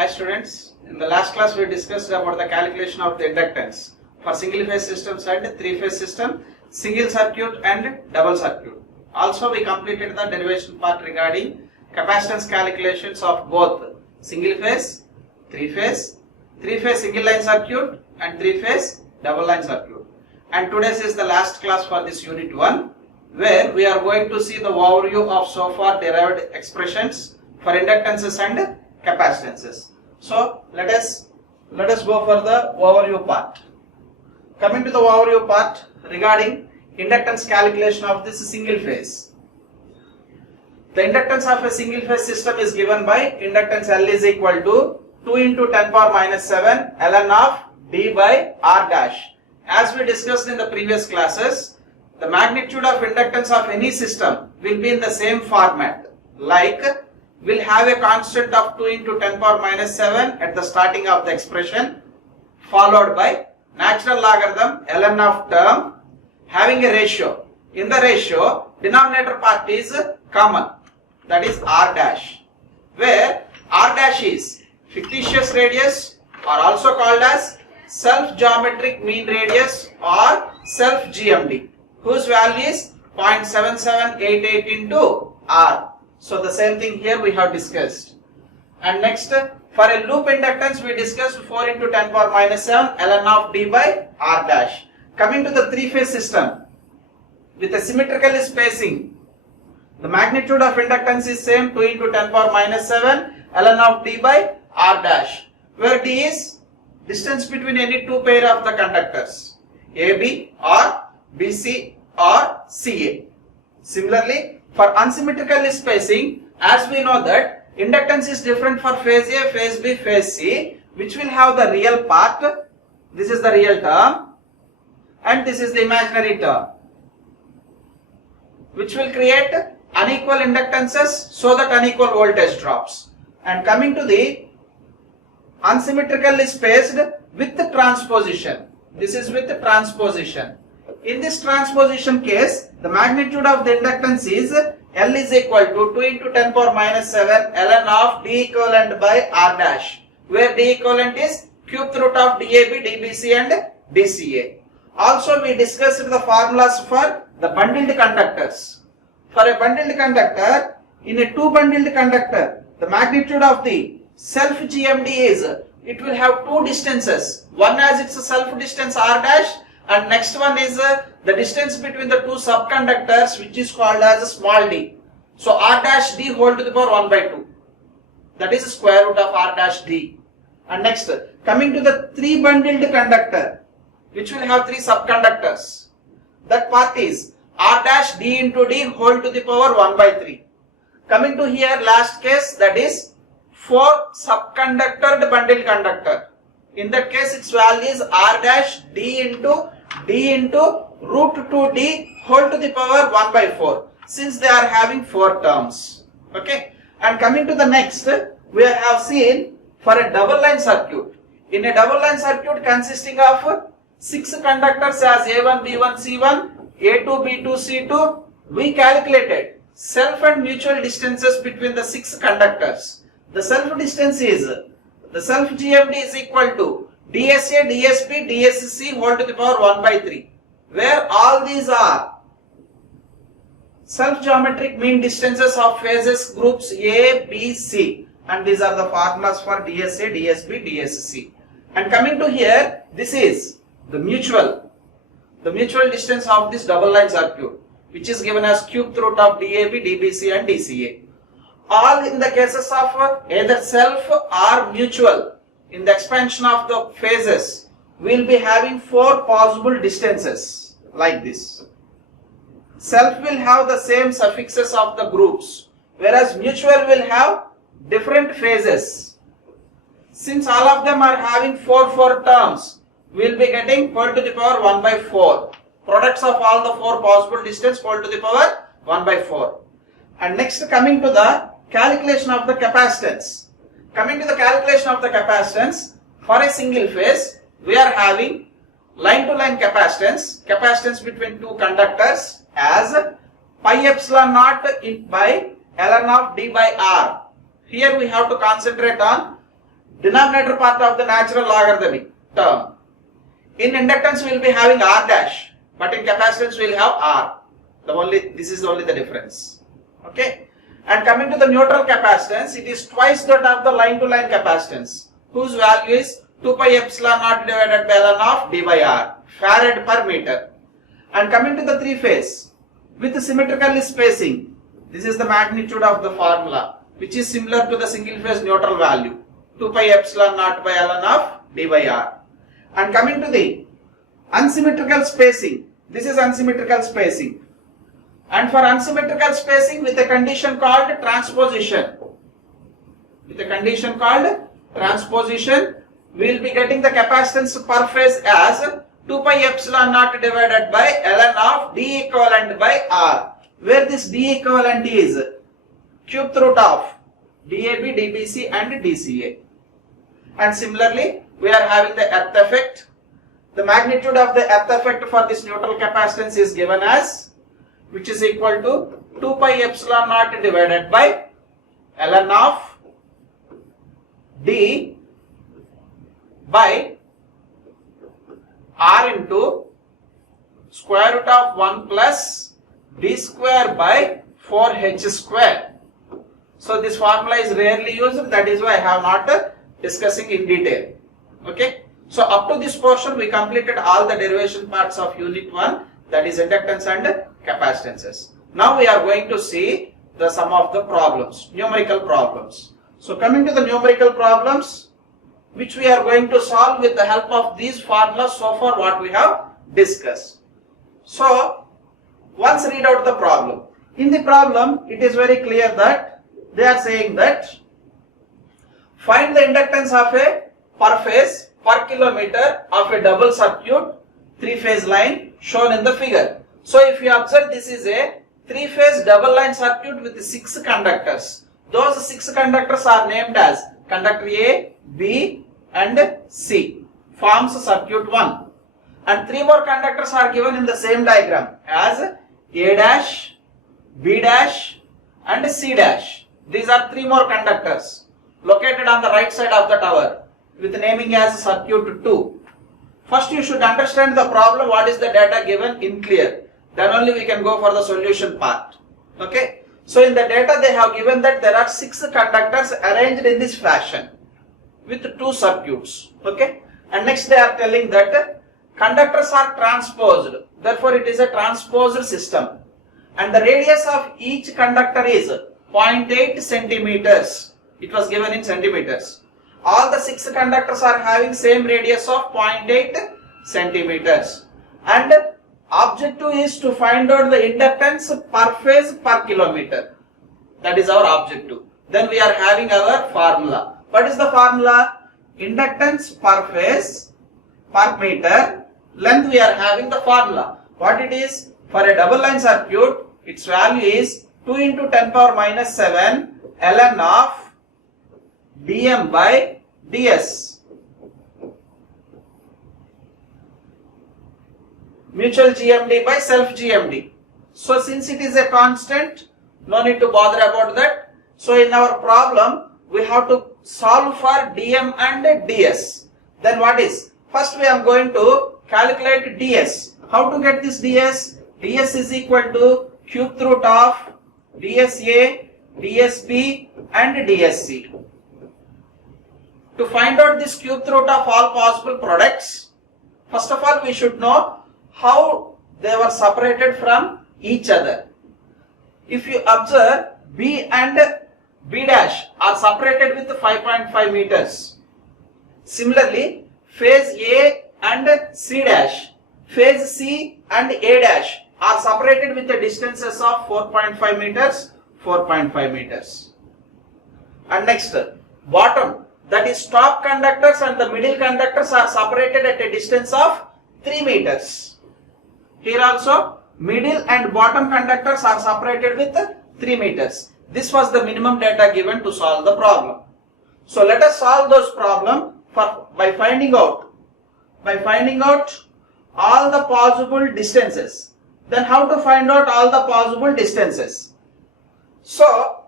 Hi students, in the last class we discussed about the calculation of the inductance for single phase systems and three phase system, single circuit and double circuit. Also we completed the derivation part regarding capacitance calculations of both single phase, three phase single line circuit and three phase double line circuit. And today's is the last class for this unit 1, where we are going to see the overview of so far derived expressions for inductances and capacitances. So let us go for the overview part. Coming to the overview part regarding inductance calculation of this single phase. The inductance of a single phase system is given by inductance L is equal to 2 into 10 power minus 7 ln of d by r dash. As we discussed in the previous classes, the magnitude of inductance of any system will be in the same format, like we'll have a constant of 2 into 10 power minus 7 at the starting of the expression, followed by natural logarithm ln of term having a ratio. In the ratio, denominator part is common, that is r dash, where r dash is fictitious radius or also called as self geometric mean radius or self GMD, whose value is 0.7788 into r. So the same thing here we have discussed. And next, for a loop inductance we discussed 4 into 10 power minus 7 ln of d by r dash. Coming to the three phase system with a symmetrical spacing, the magnitude of inductance is same, 2 into 10 power minus 7 ln of d by r dash, where d is distance between any two pair of the conductors, AB or BC or CA. Similarly, for unsymmetrical spacing, as we know that inductance is different for phase A, phase B, phase C, which will have the real part. This is the real term and this is the imaginary term, which will create unequal inductances so that unequal voltage drops. And coming to the unsymmetrically spaced with the transposition, this is with the transposition. In this transposition case, the magnitude of the inductance is L is equal to 2 into 10 power minus 7 ln of d equivalent by r dash, where d equivalent is cubed root of DAB, DBC and DCA. Also we discussed the formulas for the bundled conductors. For a bundled conductor, in a two bundled conductor, the magnitude of the self GMD is, it will have two distances. One has its self distance r dash and next one is the distance between the two subconductors, which is called as small d. So r dash d whole to the power 1 by 2. That is square root of r dash d. And next, coming to the three bundled conductor, which will have three subconductors. That part is r dash d into d whole to the power 1 by 3. Coming to here last case, that is 4 subconductored bundled conductor. In that case its value is r dash d into root 2d whole to the power 1 by 4, since they are having 4 terms. Okay. And coming to the next, we have seen for a double line circuit. In a double line circuit consisting of 6 conductors as A1, B1, C1, A2, B2, C2, we calculated self and mutual distances between the 6 conductors. The self distance is, the self GMD is equal to DSA, DSB, DSC whole to the power 1 by 3, where all these are self geometric mean distances of phases groups A, B, C, and these are the formulas for DSA, DSB, DSC. And coming to here, this is the mutual distance of this double line circuit, which is given as cubed root of DAB, DBC and DCA. All in the cases of either self or mutual, in the expansion of the phases, we will be having 4 possible distances like this. Self will have the same suffixes of the groups, whereas mutual will have different phases. Since all of them are having 4 terms, we will be getting whole to the power 1 by 4. Products of all the 4 possible distance whole to the power 1 by 4. And next, coming to the calculation of the capacitance. Coming to the calculation of the capacitance, for a single phase, we are having line to line capacitance between two conductors as pi epsilon naught by ln of d by r. Here we have to concentrate on denominator part of the natural logarithmic term. In inductance we will be having R dash, but in capacitance we will have R. This is only the difference. Okay. And coming to the neutral capacitance, it is twice that of the line to line capacitance, whose value is 2 pi epsilon naught divided by ln of d by R, farad per meter. And coming to the three phase, with symmetrical spacing, this is the magnitude of the formula, which is similar to the single phase neutral value, 2 pi epsilon naught by ln of d by R. And coming to the unsymmetrical spacing, this is unsymmetrical spacing. And for unsymmetrical spacing with a condition called transposition, we will be getting the capacitance per phase as 2 pi epsilon naught divided by ln of d equivalent by R, where this d equivalent is cube root of DAB, DBC and DCA. And similarly, we are having the earth effect. The magnitude of the earth effect for this neutral capacitance is given as, which is equal to 2 pi epsilon naught divided by ln of d by R into square root of 1 plus d square by 4h square. So this formula is rarely used, that is why I have not discussing in detail. Okay. So up to this portion we completed all the derivation parts of unit 1, that is inductance and capacitances. Now we are going to see the sum of the problems, numerical problems. So coming to the numerical problems, which we are going to solve with the help of these formulas so far what we have discussed. So once read out the problem. In the problem it is very clear that they are saying that find the inductance of a per phase per kilometer of a double circuit 3-phase line shown in the figure. So if you observe, this is a 3-phase double line circuit with 6 conductors. Those 6 conductors are named as conductor A, B and C, forms circuit 1. And 3 more conductors are given in the same diagram as A dash, B dash and C dash. These are 3 more conductors located on the right side of the tower with naming as circuit 2. First you should understand the problem, what is the data given in clear. Then only we can go for the solution part. Okay. So in the data they have given that there are 6 conductors arranged in this fashion with 2 circuits. Okay. And next they are telling that conductors are transposed. Therefore it is a transposed system. And the radius of each conductor is 0.8 centimeters. It was given in centimeters. All the 6 conductors are having same radius of 0.8 centimeters. And objective is to find out the inductance per phase per kilometer. That is our objective. Then we are having our formula. What is the formula? Inductance per phase per meter. Length we are having the formula. What it is? For a double line circuit, its value is 2 into 10 power minus 7 ln of dm by ds. Mutual GMD by self GMD. So since it is a constant, no need to bother about that. So in our problem, we have to solve for dm and ds. Then what is? First we are going to calculate ds. How to get this ds? ds is equal to cube root of dsa, dsb and dsc. To find out this cube root of all possible products, first of all we should know how they were separated from each other. If you observe, B and B dash are separated with 5.5 meters. Similarly, phase A and C dash, phase C and A dash are separated with the distances of 4.5 meters, 4.5 meters. And next, bottom, that is top conductors and the middle conductors are separated at a distance of 3 meters. Here also, middle and bottom conductors are separated with 3 meters. This was the minimum data given to solve the problem. So let us solve those problems by finding out all the possible distances. Then how to find out all the possible distances? So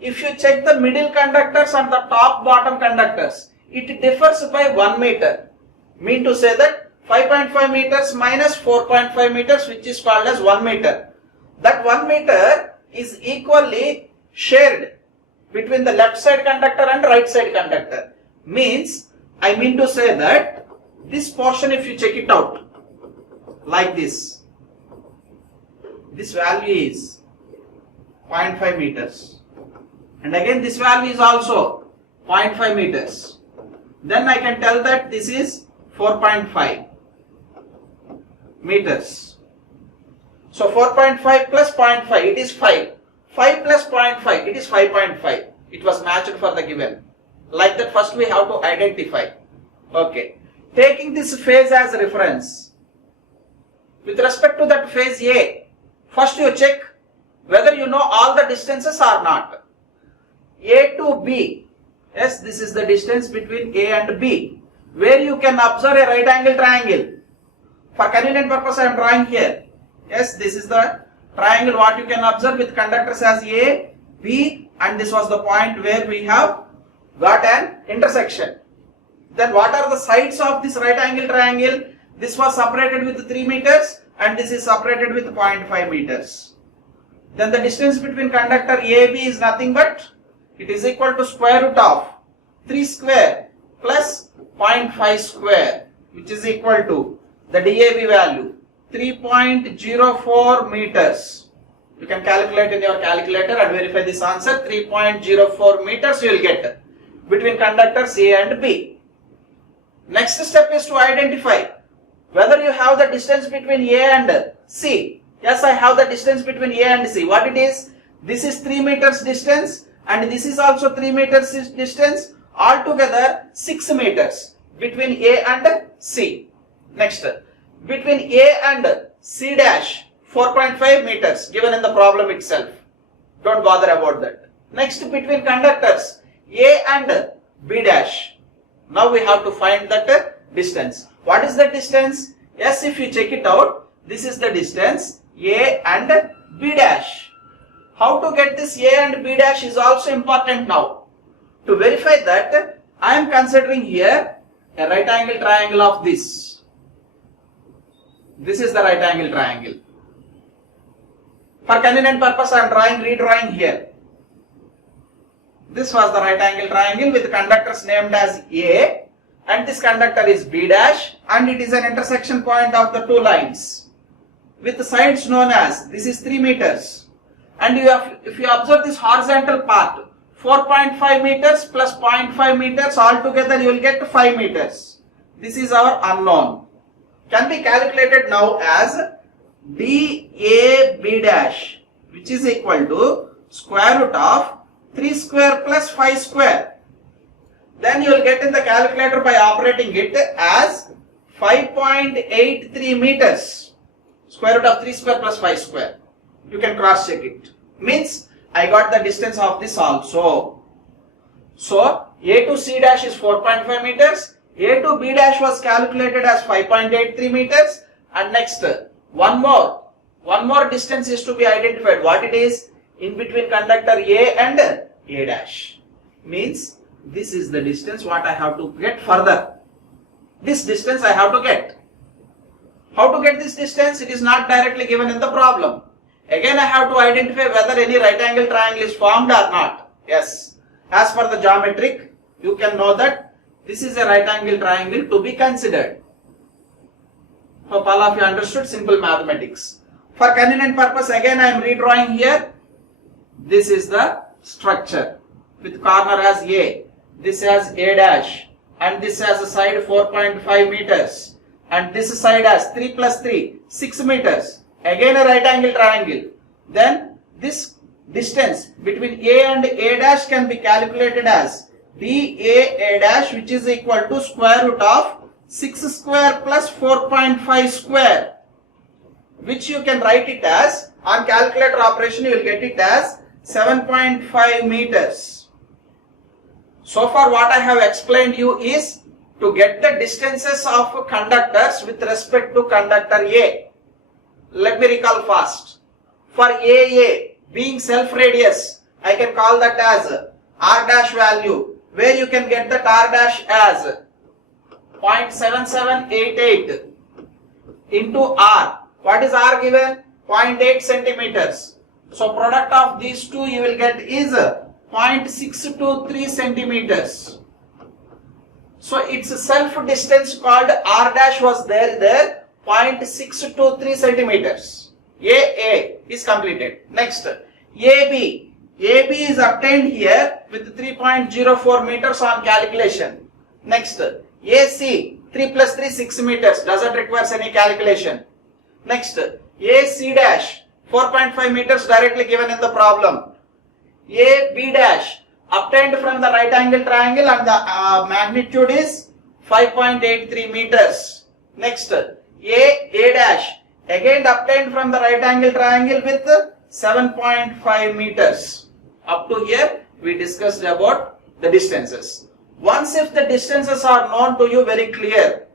if you check the middle conductors and the top bottom conductors, it differs by 1 meter. Mean to say that 5.5 meters minus 4.5 meters, which is called as 1 meter. That 1 meter is equally shared between the left side conductor and right side conductor. Means, I mean to say that this portion, if you check it out like this value is 0.5 meters, and again this value is also 0.5 meters. Then I can tell that this is 4.5 meters. So 4.5 plus 0.5, it is 5. 5 plus 0.5, it is 5.5. It was matched for the given. Like that, first we have to identify. Okay. Taking this phase as a reference, with respect to that phase A, first you check whether you know all the distances or not. A to B, yes, this is the distance between A and B, where you can observe a right angle triangle. For convenient purpose, I am drawing here. Yes, this is the triangle what you can observe with conductors as A, B, and this was the point where we have got an intersection. Then what are the sides of this right angle triangle? This was separated with 3 meters and this is separated with 0.5 meters. Then the distance between conductor AB is nothing but it is equal to square root of 3 square plus 0.5 square, which is equal to the DAB value 3.04 meters. You can calculate in your calculator and verify this answer. 3.04 meters you will get between conductors A and B. Next step is to identify whether you have the distance between A and C. Yes, I have the distance between A and C. What it is? This is 3 meters distance and this is also 3 meters distance. Altogether 6 meters between A and C. Next, between A and C dash 4.5 meters given in the problem itself. Don't bother about that. Next, between conductors A and B dash. Now we have to find that distance. What is the distance? Yes, if you check it out, this is the distance A and B dash. How to get this A and B dash is also important now. To verify that, I am considering here a right angle triangle of this. This is the right angle triangle. For convenient purpose, I am redrawing here. This was the right angle triangle with conductors named as A, and this conductor is B dash, and it is an intersection point of the two lines with the sides known as, this is 3 meters, and if you observe this horizontal part, 4.5 meters plus 0.5 meters, altogether you will get 5 meters. This is our unknown. Can be calculated now as DAB dash, which is equal to square root of 3 square plus 5 square. Then you will get in the calculator by operating it as 5.83 meters. Square root of 3 square plus 5 square. You can cross check it. Means I got the distance of this also. So A to C dash is 4.5 meters. A to B dash was calculated as 5.83 meters. And next, one more distance is to be identified. What it is? In between conductor A and A dash. Means this is the distance what I have to get further. This distance I have to get. How to get this distance? It is not directly given in the problem. Again I have to identify whether any right angle triangle is formed or not. Yes. As per the geometric, you can know that this is a right angle triangle to be considered. Hope all of you understood simple mathematics. For convenient purpose, again I am redrawing here. This is the structure with corner as A, this as A dash, and this has a side 4.5 meters, and this side has 3 plus 3, 6 meters. Again a right angle triangle. Then this distance between A and A dash can be calculated as DA dash, which is equal to square root of 6 square plus 4.5 square, which you can write it as, on calculator operation you will get it as 7.5 meters. So far what I have explained you is to get the distances of conductors with respect to conductor A. Let me recall fast. For AA being self radius I can call that as R dash value, where you can get that R dash as 0.7788 into R. What is R given? 0.8 centimeters. So product of these two you will get is 0.623 centimeters. So its self distance called R dash was there 0.623 centimeters. AA is completed. Next, AB. AB is obtained here with 3.04 meters on calculation. Next, AC 3 plus 3 6 meters, doesn't require any calculation. Next, AC dash 4.5 meters directly given in the problem. AB dash obtained from the right angle triangle and the magnitude is 5.83 meters. Next, A dash again obtained from the right angle triangle with 7.5 meters. Up to here we discussed about the distances. Once if the distances are known to you very clear,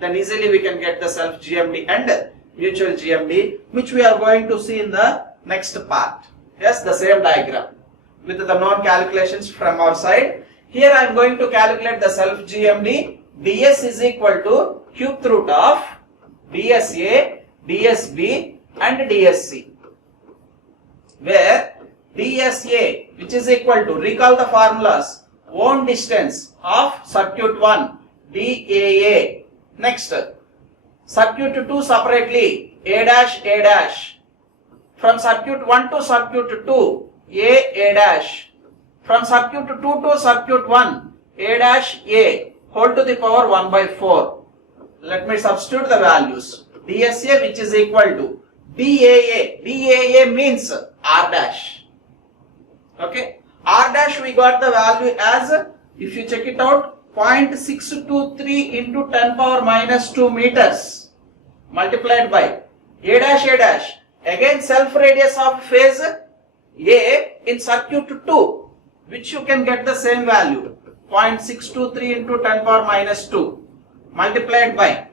then easily we can get the self GMD and mutual GMD, which we are going to see in the next part. Yes, the same diagram with the known calculations from our side. Here I am going to calculate the self GMD. ds is equal to cube root of dsa, dsb and dsc, where dsa, which is equal to, recall the formulas, own distance of circuit 1 daa. Next, circuit 2 separately, a dash. From circuit 1 to circuit 2, a dash. From circuit 2 to circuit 1, a dash a, whole to the power 1 by 4. Let me substitute the values. dsa, which is equal to daa means r dash. Okay, r dash we got the value as, if you check it out, 0.623 into 10 power minus 2 meters multiplied by a dash, again self radius of phase A in circuit 2, which you can get the same value, 0.623 into 10 power minus 2 multiplied by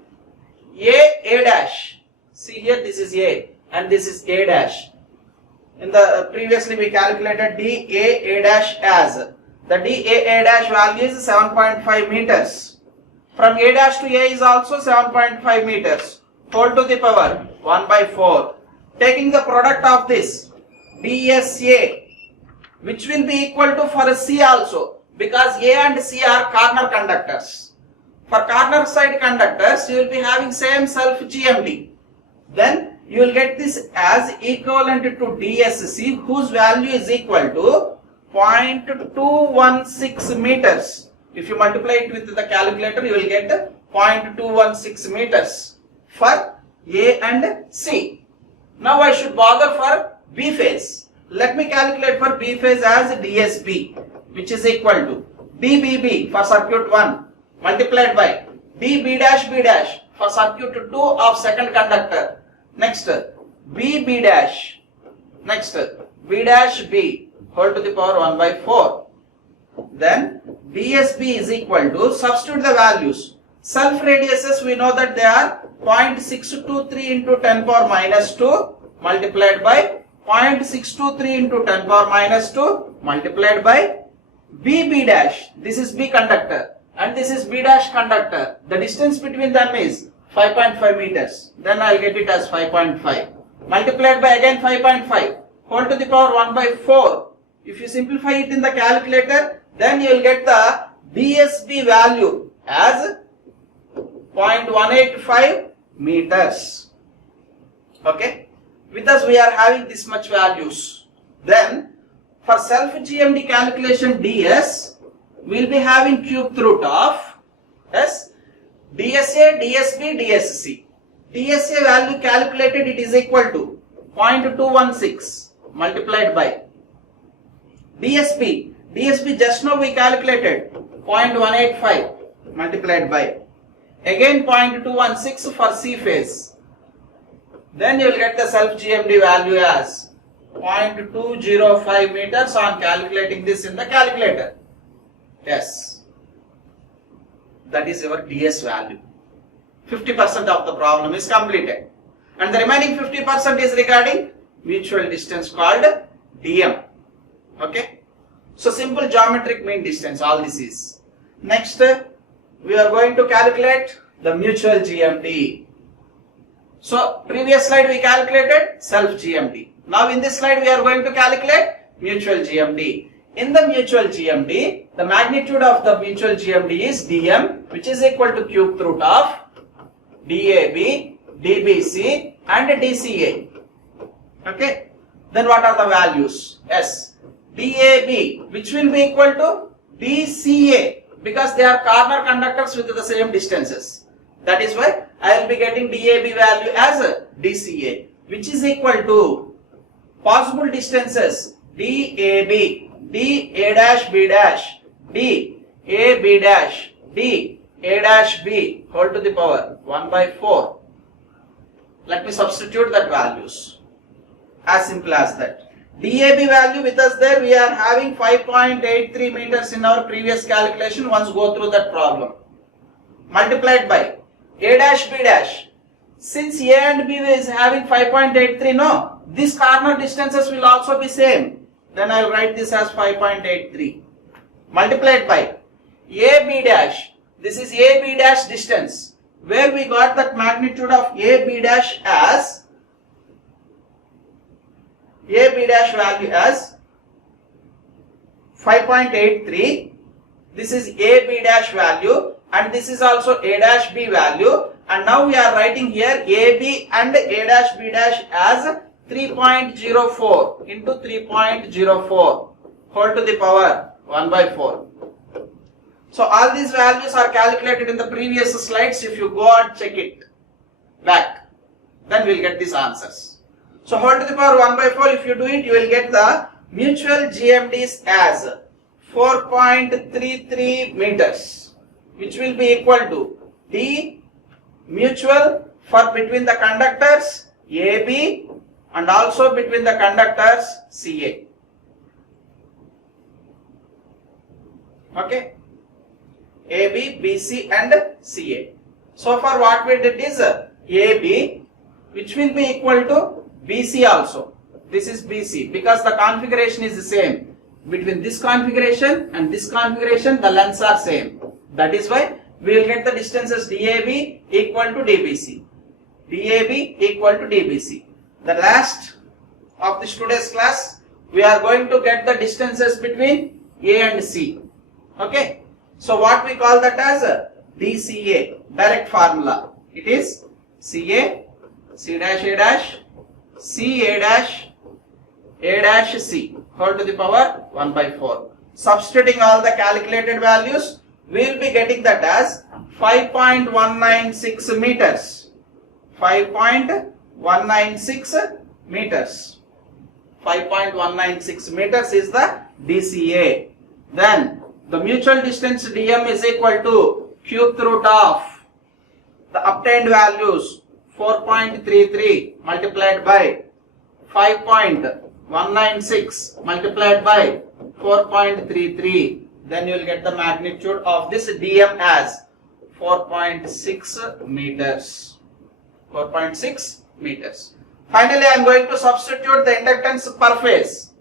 a dash. See here, this is A and this is A dash. In the previously we calculated daa dash as, the daa dash value is 7.5 meters. From A dash to A is also 7.5 meters, whole to the power 1 by 4. Taking the product of this dsa, which will be equal to for C also, because A and C are corner conductors. For corner side conductors, you will be having same self GMD. Then you will get this as equivalent to DSC, whose value is equal to 0.216 meters. If you multiply it with the calculator, you will get 0.216 meters for A and C. Now I should bother for B phase. Let me calculate for B phase as DSB, which is equal to DBB for circuit 1 multiplied by DB dash B dash for circuit 2 of second conductor. Next, BB dash. Next, B dash B whole to the power 1 by 4. Then DSB is equal to, substitute the values. Self radiuses we know that they are 0.623 into 10 power minus 2 multiplied by 0.623 into 10 power minus 2 multiplied by BB dash. This is B conductor and this is B dash conductor. The distance between them is 5.5 meters. Then I will get it as 5.5 multiplied by again 5.5 whole to the power 1 by 4. If you simplify it in the calculator, then you will get the DSB value as 0.185 meters. Okay, with us we are having this much values. Then for self GMD calculation DS, we will be having cube root of S DSA, DSB, DSC. DSA value calculated, it is equal to 0.216 multiplied by DSB. DSB just now we calculated 0.185 multiplied by again 0.216 for C phase. Then you will get the self GMD value as 0.205 meters on calculating this in the calculator. Yes, that is your DS value. 50% of the problem is completed and the remaining 50% is regarding mutual distance called DM. Okay. So simple geometric mean distance, all this is. Next, we are going to calculate the mutual GMD. So previous slide we calculated self GMD. Now in this slide we are going to calculate mutual GMD. In the mutual GMD, the magnitude of the mutual GMD is dm, which is equal to cube root of DAB, DBC and DCA. Okay. Then what are the values? Yes. DAB, which will be equal to DCA, because they are corner conductors with the same distances. That is why I will be getting DAB value as DCA, which is equal to possible distances DAB, DA dash B dash, D A B dash, D A dash B whole to the power 1 by 4. Let me substitute that values. As simple as that. DAB value with us there, we are having 5.83 meters in our previous calculation. Once go through that problem. Multiplied by A dash B dash. Since A and B is having 5.83, no, these corner distances will also be same. Then I will write this as 5.83. Multiplied by AB dash. This is AB dash distance, where we got that magnitude of AB dash as AB dash value as 5.83. This is AB dash value and this is also A dash B value, and now we are writing here AB and A dash B dash as 3.04 into 3.04 whole to the power 1 by 4. So all these values are calculated in the previous slides. If you go and check it back, then we'll get these answers. So whole to the power 1 by 4, if you do it, you will get the mutual GMDs as 4.33 meters, which will be equal to D mutual for between the conductors AB and also between the conductors CA. Okay. AB, BC and CA. So far what we did is AB, which will be equal to BC also. This is BC because the configuration is the same. Between this configuration and this configuration, the lengths are same. That is why we will get the distances DAB equal to DBC. DAB equal to DBC. The last of this today's class, we are going to get the distances between A and C. Okay. So what we call that as DCA, direct formula. It is CA, C dash A dash, C A dash, A dash C whole to the power 1 by 4. Substituting all the calculated values, we will be getting that as 5.196 meters. 5.196 meters. 5.196 meters is the DCA. Then the mutual distance dm is equal to cube root of the obtained values 4.33 multiplied by 5.196 multiplied by 4.33. Then you will get the magnitude of this dm as 4.6 meters. 4.6 meters. Finally, I am going to substitute the inductance per phase,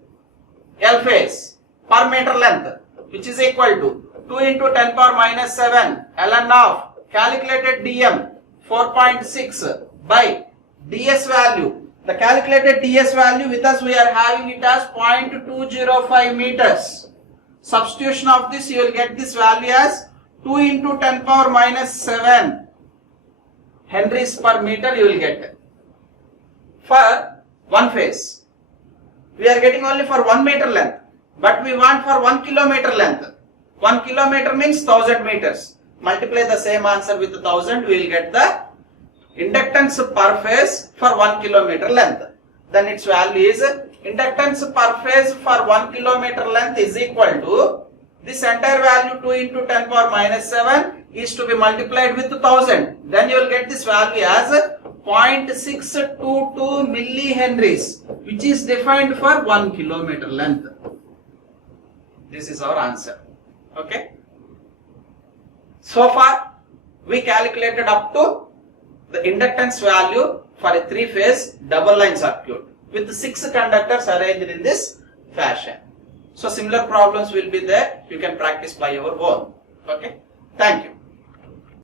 L phase, per meter length, which is equal to 2 into 10 power minus 7 ln of calculated dm 4.6 by ds value. The calculated ds value with us we are having it as 0.205 meters. Substitution of this, you will get this value as 2 into 10 power minus 7 henries per meter you will get. For one phase, we are getting only for 1 meter length. But we want for 1 kilometer length. 1 kilometer means 1000 meters. Multiply the same answer with 1000, we will get the inductance per phase for 1 kilometer length. Then its value is inductance per phase for 1 kilometer length is equal to this entire value 2 into 10 power minus 7 is to be multiplied with 1000. Then you will get this value as 0.622 millihenries, which is defined for 1 kilometer length. This is our answer. Okay. So far, we calculated up to the inductance value for a 3-phase double line circuit with 6 conductors arranged in this fashion. So similar problems will be there. You can practice by your own. Okay. Thank you.